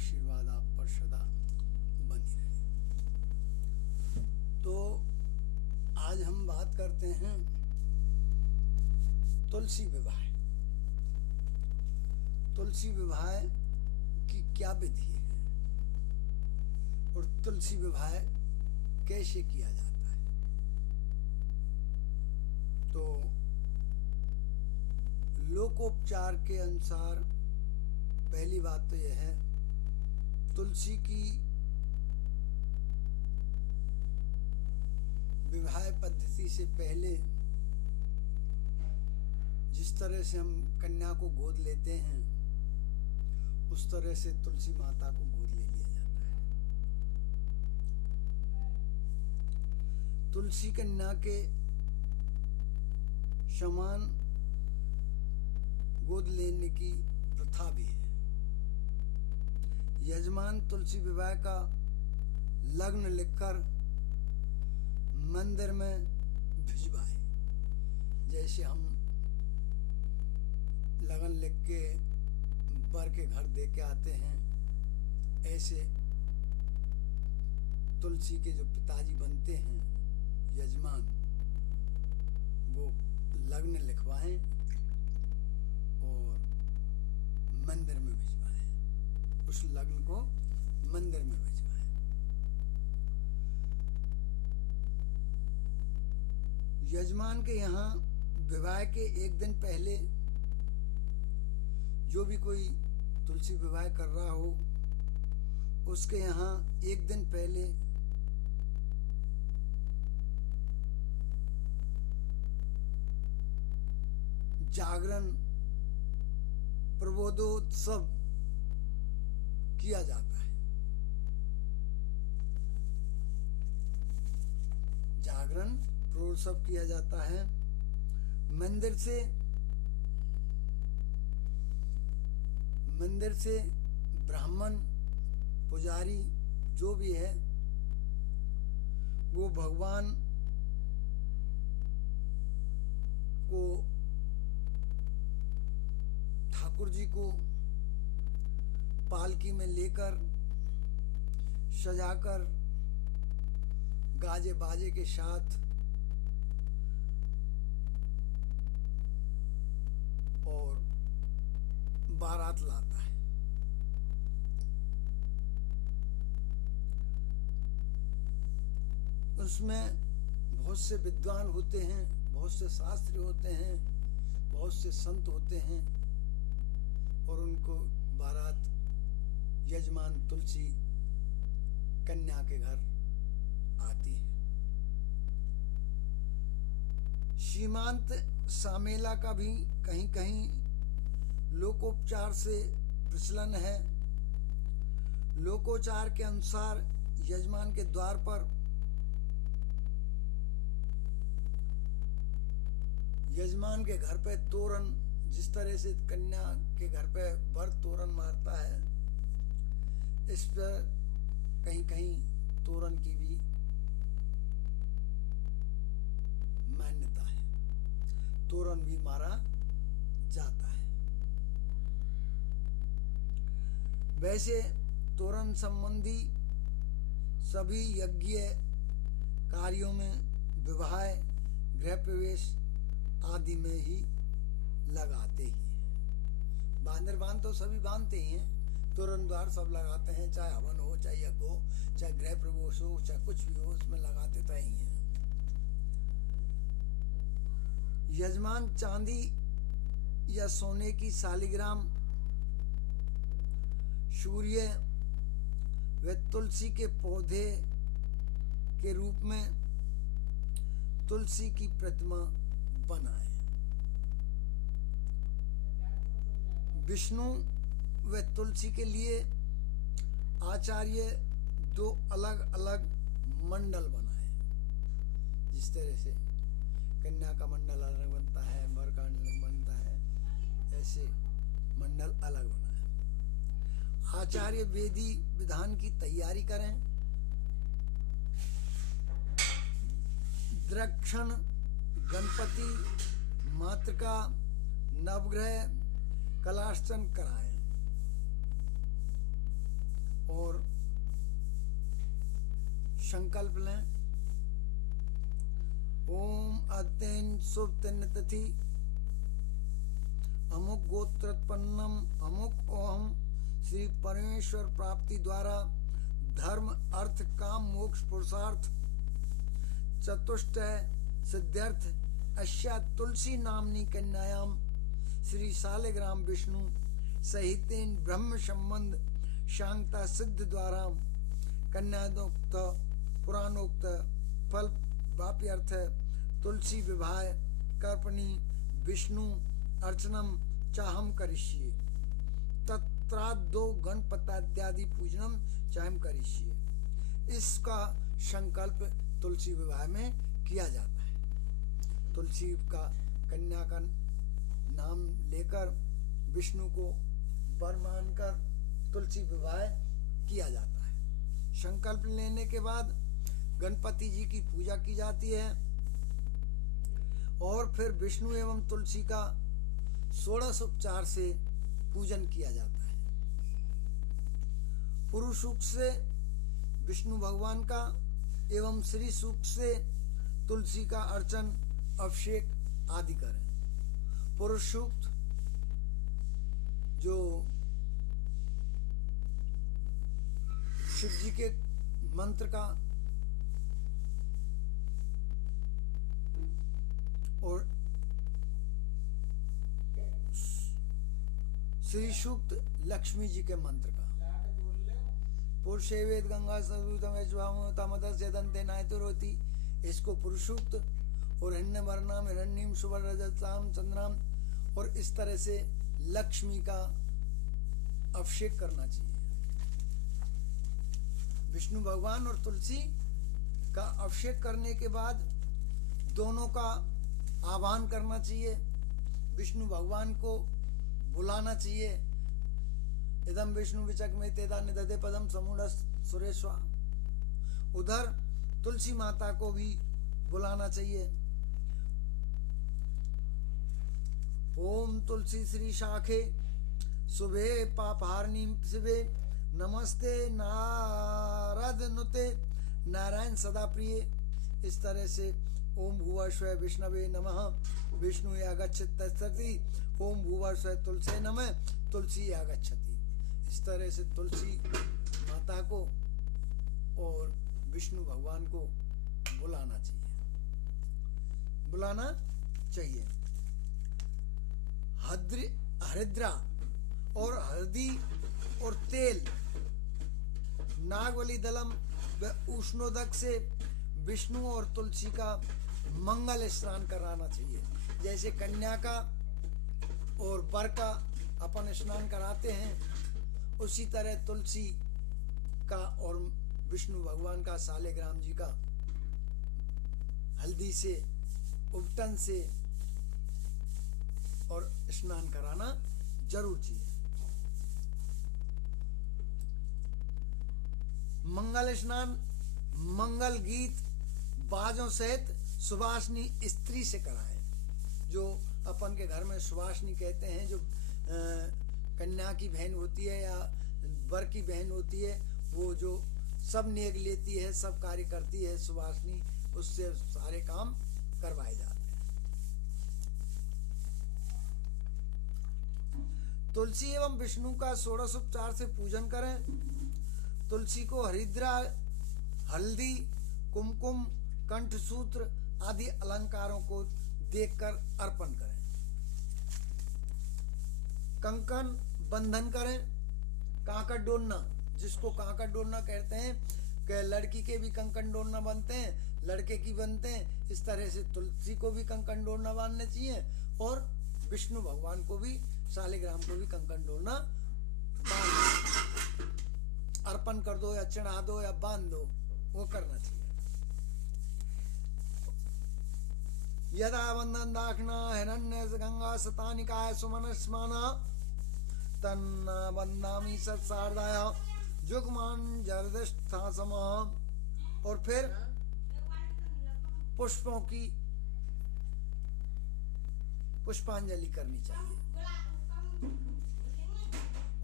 आशीर्वाद आप पर सदा बनी रहे। तो आज हम बात करते हैं तुलसी विवाह। तुलसी विवाह की क्या विधि है और तुलसी विवाह कैसे किया जाता है। तो लोकोपचार के अनुसार पहली बात तो यह है, तुलसी की विवाह पद्धति से पहले जिस तरह से हम कन्या को गोद लेते हैं उस तरह से तुलसी माता को गोद ले लिया जाता है। तुलसी कन्या के समान गोद लेने की प्रथा भी है। यजमान तुलसी विवाह का लग्न लिखकर मंदिर में भिजवाए। जैसे हम लगन लिख के वर के घर दे के आते हैं, ऐसे तुलसी के जो पिताजी बनते हैं यजमान, वो लग्न लिखवाएं और मंदिर में भिजवाएं। उस लग्न को मंदिर में भिजवाएं। यजमान के यहाँ विवाह के एक दिन पहले जो भी कोई तुलसी विवाह कर रहा हो उसके यहाँ एक दिन पहले जागरण प्रबोधोत्सव किया जाता है। जागरण प्रबोधोत्सव किया जाता है। मंदिर से ब्राह्मण पुजारी जो भी है वो भगवान को, ठाकुर जी को पालकी में लेकर सजाकर गाजे बाजे के साथ और बारात लाता है। उसमें बहुत से विद्वान होते हैं, बहुत से शास्त्री होते हैं, बहुत से संत होते हैं और उनको बारात यजमान तुलसी कन्या के घर आती है। सीमांत सामेला का भी कहीं कहीं लोकोपचार से प्रचलन है। लोकोचार के अनुसार यजमान के द्वार पर यजमान के घर पे तोरण, जिस तरह से कन्या के घर पे वर तोरण मारता है, इस पर कहीं कहीं तोरण की भी मान्यता है। तोरण भी मारा जाता है। वैसे तोरण संबंधी सभी यज्ञ कार्यों में, विवाह, गृह प्रवेश आदि में ही लगाते ही हैं। बांध तो सभी बांधते ही हैं, तोरण द्वार सब लगाते हैं, चाहे हवन हो, चाहे यज्ञ हो, चाहे गृह प्रवेश हो, चाहे कुछ भी हो, उसमें लगाते तो ही हैं। यजमान चांदी या सोने की शालिग्राम, सूर्य व तुलसी के पौधे के रूप में तुलसी की प्रतिमा बनाए। विष्णु व तुलसी के लिए आचार्य दो अलग अलग मंडल बनाए। जिस तरह से कन्या का मंडल अलग बनता है, वर का अलग बनता है, ऐसे मंडल अलग बनाए। आचार्य वेदी विधान की तैयारी करें। दक्षिण गणपति, मातृका, नवग्रह कलार्चन कराएं। और संकल्प लें। ओम अत्यन शुभ तिथि अमुक गोत्रोत्पन्नम अमुक ओहम श्री परमेश्वर प्राप्ति द्वारा धर्म अर्थ काम मोक्ष पुरुषार्थ चतुष्टय सिद्ध्यर्थ अश्या तुलसी नामनी कन्यायाम श्री शालिग्राम विष्णु सहितेन ब्रह्म संबंध शांता सिद्ध द्वारा कन्यादोक्त पुराणोक्त फल वाप्यर्थ तुलसी विवाह कर्पणी विष्णु अर्चनम चाहम करिष्ये तत्रादो गणपत्यादि पूजनम चाहम करिष्ये। इसका संकल्प तुलसी विवाह में किया जाता है। तुलसी का कन्या का नाम लेकर विष्णु को वर मानकर तुलसी विवाह किया जाता है। संकल्प लेने के बाद गणपति जी की पूजा की जाती है और फिर विष्णु एवं तुलसी का षोडशोपचार से पूजन किया जाता है। पुरुष सूक्त से विष्णु भगवान का एवं श्री सूक्त से तुलसी का अर्चन अभिषेक आदि करें। पुरुष सूक्त जो शिव जी के मंत्र का और श्री सूक्त लक्ष्मी जी के मंत्र का। पुरुषे वेद गंगा रोती, इसको पुरुष सूक्त और हिरण्य वर्णाम हिरण्यम सुवर्ण रजताम चंद्राम, और इस तरह से लक्ष्मी का अभिषेक करना चाहिए। विष्णु भगवान और तुलसी का अभिषेक करने के बाद दोनों का आह्वान करना चाहिए। विष्णु भगवान को बुलाना चाहिए। इदम विष्णु विचक में तेदा निदधे पदम समूढ़ सुरेश्वा। उधर तुलसी माता को भी बुलाना चाहिए। ओम तुलसी श्री शाखे शुभे पापहारिणी शिवे नमस्ते नारद नुते नारायण सदा प्रिय। इस तरह से ओम भुवस्व विष्णवे नमः विष्णु आगच्छति, ओम भुवस्व तुलसी नमः तुलसी आगच्छति। इस तरह से तुलसी माता को और विष्णु भगवान को बुलाना चाहिए। हरिद्रा और हल्दी और तेल नागवली दलम व उष्णोदक से विष्णु और तुलसी का मंगल स्नान कराना चाहिए। जैसे कन्या का और वर का अपन स्नान कराते हैं, उसी तरह तुलसी का और विष्णु भगवान का शालिग्राम जी का हल्दी से उपटन से और स्नान कराना जरूर चाहिए। मंगल स्नान मंगल गीत बाजों सहित सुवासिनी स्त्री से कराएं। जो अपन के घर में सुवासिनी कहते हैं, जो कन्या की बहन होती है या वर की बहन होती है, वो जो सब नेग लेती है, सब कार्य करती है, सुवासिनी, उससे सारे काम करवाए जाते हैं। तुलसी एवं विष्णु का षोडशोपचार से पूजन करें। तुलसी को हरिद्रा, हल्दी, कुमकुम, कंठसूत्र आदि अलंकारों को देखकर अर्पण करें। कंकन बंधन करें। कांकड़ डोलना, जिसको कांकड़ डोलना कहते हैं, कि लड़की के भी कंकन डोलना बनते हैं, लड़के की बनते हैं। इस तरह से तुलसी को भी कंकन डोलना बांधने चाहिए और विष्णु भगवान को भी, शालिग्राम को भी कंकन डोलना अर्पण कर दो या चढ़ा दो या बांध दो, वो करना चाहिए। यदा वंदन दाक्षिणा हिरण्य गंगा सतानिकाय सुमनस्माना तन्ना वंदामि सत्सारदाय जुगमान जरदष्टा समा। और फिर पुष्पों की पुष्पांजलि करनी चाहिए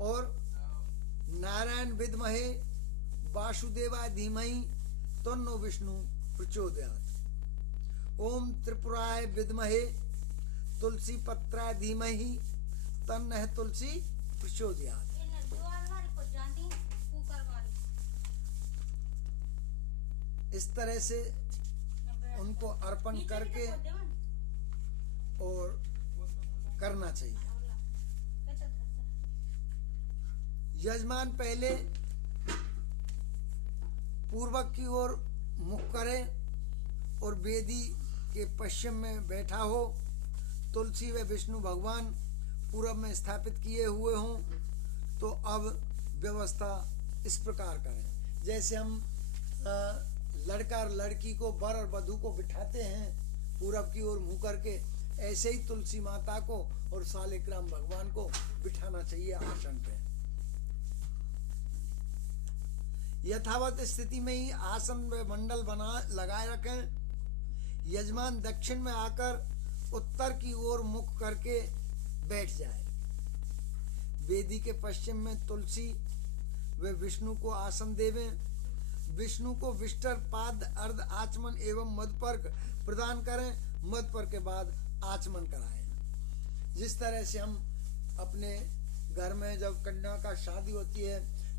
और नारायण रुद्रायण विद्महे वासुदेवाय धीमहि तन्नो विष्णु प्रचोदयात्। ओम त्रिपुराय विद्महे तुलसी पत्राय धीमहि तन्नः तुलसी प्रचोदयात्। इस तरह से उनको अर्पण करके और करना चाहिए। यजमान पहले पूर्वक की ओर मुख करे और वेदी के पश्चिम में बैठा हो, तुलसी व विष्णु भगवान पूर्व में स्थापित किए हुए हों, तो अब व्यवस्था इस प्रकार करें। जैसे हम लड़का और लड़की को, वर और वधू को बिठाते हैं पूरब की ओर मुंह करके, ऐसे ही तुलसी माता को और शालिग्राम भगवान को बिठाना चाहिए आसन पे। यथावत स्थिति में ही आसन व मंडल बना लगाए रखें। यजमान दक्षिण में आकर उत्तर की ओर मुख करके बैठ जाए। वेदी के पश्चिम में तुलसी व विष्णु को आसन देवें। विष्णु को विष्टर, पाद, अर्ध आचमन एवं मधुपर्क प्रदान करें। मधुपर्क के बाद आचमन कराएं। जिस तरह से हम अपने घर में जब कन्या का शादी होती है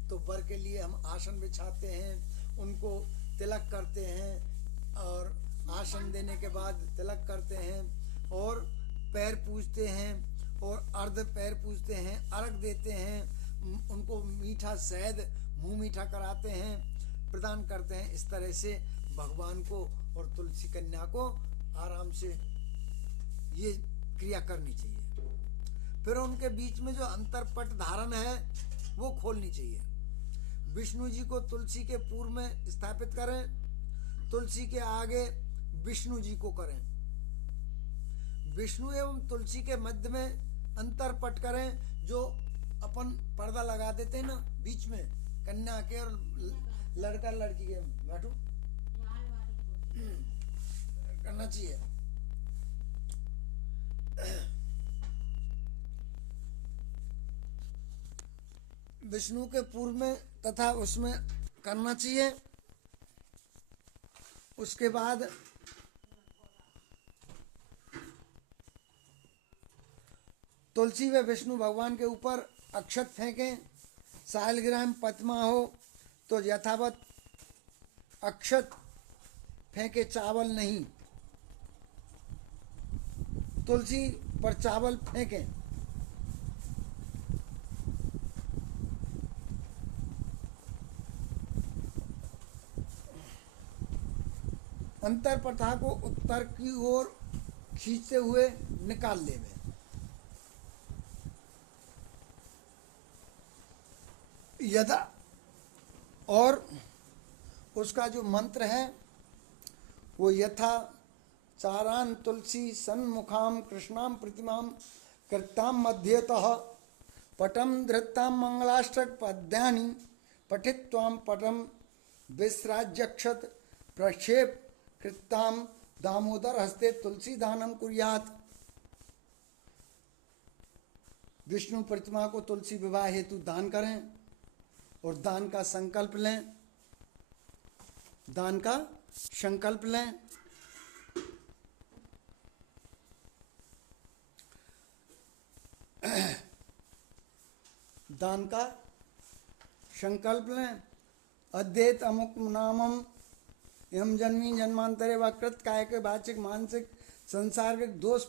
तो वर के लिए हम आसन बिछाते हैं, उनको तिलक करते हैं और आसन देने के बाद तिलक करते हैं और पैर पूजते हैं और अर्ध पैर पूजते हैं, अर्घ देते हैं, उनको मीठा शहद मुंह मीठा कराते हैं, प्रदान करते हैं। इस तरह से भगवान को और तुलसी कन्या को आराम से ये क्रिया करनी चाहिए। फिर उनके बीच में जो अंतरपट धारण है वो खोलनी चाहिए। विष्णु जी को तुलसी के पूर्व में स्थापित करें, तुलसी के आगे विष्णु जी को करें। विष्णु एवं तुलसी के मध्य में अंतरपट करें, जो अपन पर्दा लगा देते हैं ना बीच में, कन्या के और लड़का लड़की के बैठो करना चाहिए। विष्णु के पूर्व में तथा उसमें करना चाहिए। उसके बाद तुलसी व विष्णु भगवान के ऊपर अक्षत फेंकें। शालिग्राम पद्मा हो तो यथावत अक्षत फेंके, चावल नहीं। तुलसी पर चावल फेंकें। अंतर प्रथा को उत्तर की ओर खींचते हुए निकाल लेवे। यदा और उसका जो मंत्र है वो यथा चारान तुलसी सन्मुखाम कृष्णाम प्रतिमाम कृताम मध्यतः पटम धृताम मंगलाष्टक पद्यानि पठित्वाम पटम विस्राज्यक्षत प्रक्षेप कृताम दामोदर हस्ते तुलसी दानम कुर्यात। विष्णु प्रतिमा को तुलसी विवाह हेतु दान करें और दान का संकल्प लें। दान का संकल्प लें। दान का संकल्प लें। अद्वैत अमुक नामम एवं जन्मी जन्मांतरे व कृत कायिक वाचिक मानसिक संसारिक दोष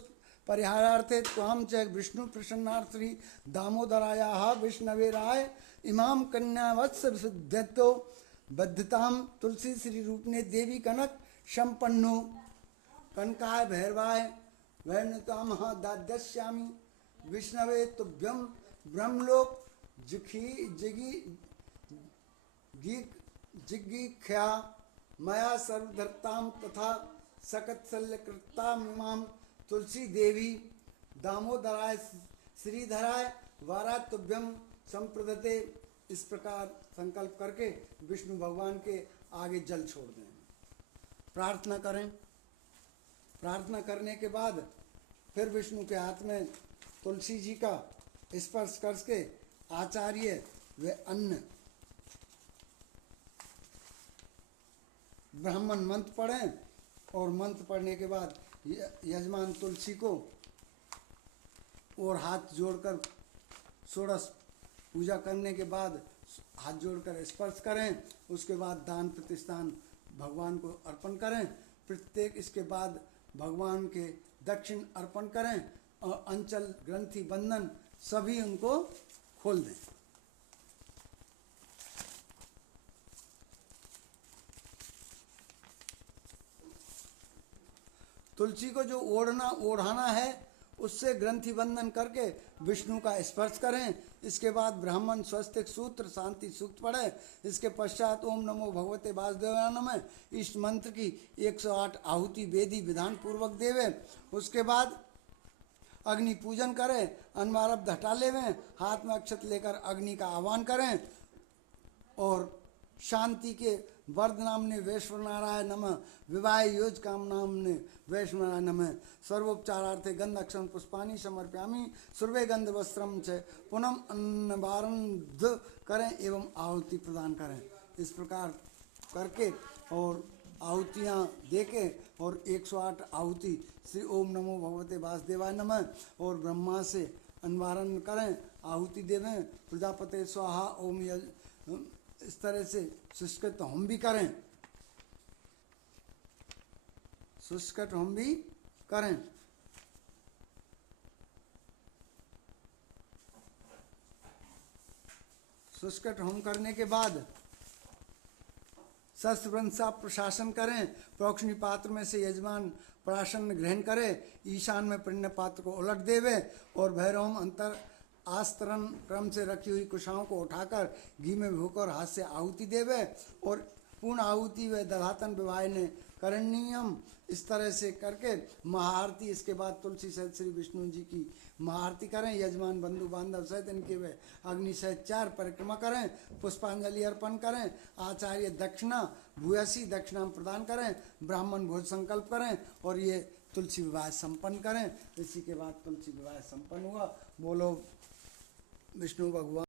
परिहारार्थे त्वाम च विष्णु प्रसन्नार्थी दामोदरायाः विष्णवे राय इमाम कन्या वत्स विशुद्धतो बद्धताम तुलसी श्री रूपने देवी कनक संपन्नो कनकाय भैरवाय वैणताम दाद्यश्यामी विष्णवे तुभ्यम ब्रह्मलोक जिज्ञिख्या मया सर्वधर्ताम तथा सकत्सल्यकृतामिमाम तुलसी देवी दामोदराय श्रीधराय वारा तुभ्यम संप्रदते। इस प्रकार संकल्प करके विष्णु भगवान के आगे जल छोड़ दें, प्रार्थना करें। प्रार्थना करने के बाद फिर विष्णु के हाथ में तुलसी जी का स्पर्श करके आचार्य व अन्न ब्राह्मण मंत्र पढ़ें और मंत्र पढ़ने के बाद यजमान तुलसी को और हाथ जोड़कर षोडश पूजा करने के बाद हाथ जोड़कर स्पर्श करें। उसके बाद दान प्रतिष्ठान भगवान को अर्पण करें। प्रत्येक इसके बाद भगवान के दक्षिण अर्पण करें और अंचल ग्रंथि बंधन सभी उनको खोल दें। तुलसी को जो ओढ़ाना है उससे ग्रंथि बंधन करके विष्णु का स्पर्श करें। इसके बाद ब्राह्मण स्वस्तिक सूत्र शांति सूक्त पढ़े। इसके पश्चात ओम नमो भगवते वासुदेवाय नमः इष्ट मंत्र की 108 आहुति वेदी विधान पूर्वक देवे। उसके बाद अग्नि पूजन करें, अनवारब हटा लेवें, हाथ में अक्षत लेकर अग्नि का आह्वान करें और शांति के वर्द नामने वैश्व नारायण नमः विवाह योज काम नामने वैश्व नारायण नमः सर्वोपचारार्थे गंध अक्षर पुष्पाणि समर्पयामि सुर्वे गंध वस्त्रम च पुनम अन्नवारंध करें एवं आहुति प्रदान करें। इस प्रकार करके और आहुतियाँ देके और 108 आहुति श्री ओम नमो भगवते वासुदेवाय नमः और ब्रह्मा से अन्वारण करें, आहुति देवें। प्रजापते स्वाहा ओम इस तरह से सुष्कृत होम भी करें, सुष्कृत होम भी करें। सुष्कृत होम करने के बाद शस्त्र वंशा प्रशासन करें। प्रोक्षणी पात्र में से यजमान प्राशन ग्रहण करे, ईशान में पुण्य पात्र को उलट देवे और भैरवम अंतर आस्तरण क्रम से रखी हुई कुशाओं को उठाकर घी में भिगोकर हाथ से आहुति देवे और पूर्ण आहुति व दधातन विवाह ने करणीयम। इस तरह से करके महाआरती, इसके बाद तुलसी सहित श्री विष्णु जी की महाआरती करें। यजमान बंधु बांधव सहित इनके वे अग्नि सहित 4 परिक्रमा करें, पुष्पांजलि अर्पण करें, आचार्य दक्षिणा भूयसी दक्षिणा प्रदान करें, ब्राह्मण भोज संकल्प करें और ये तुलसी विवाह संपन्न करें। इसी के बाद तुलसी विवाह संपन्न हुआ। बोलो विष्णु भगवान।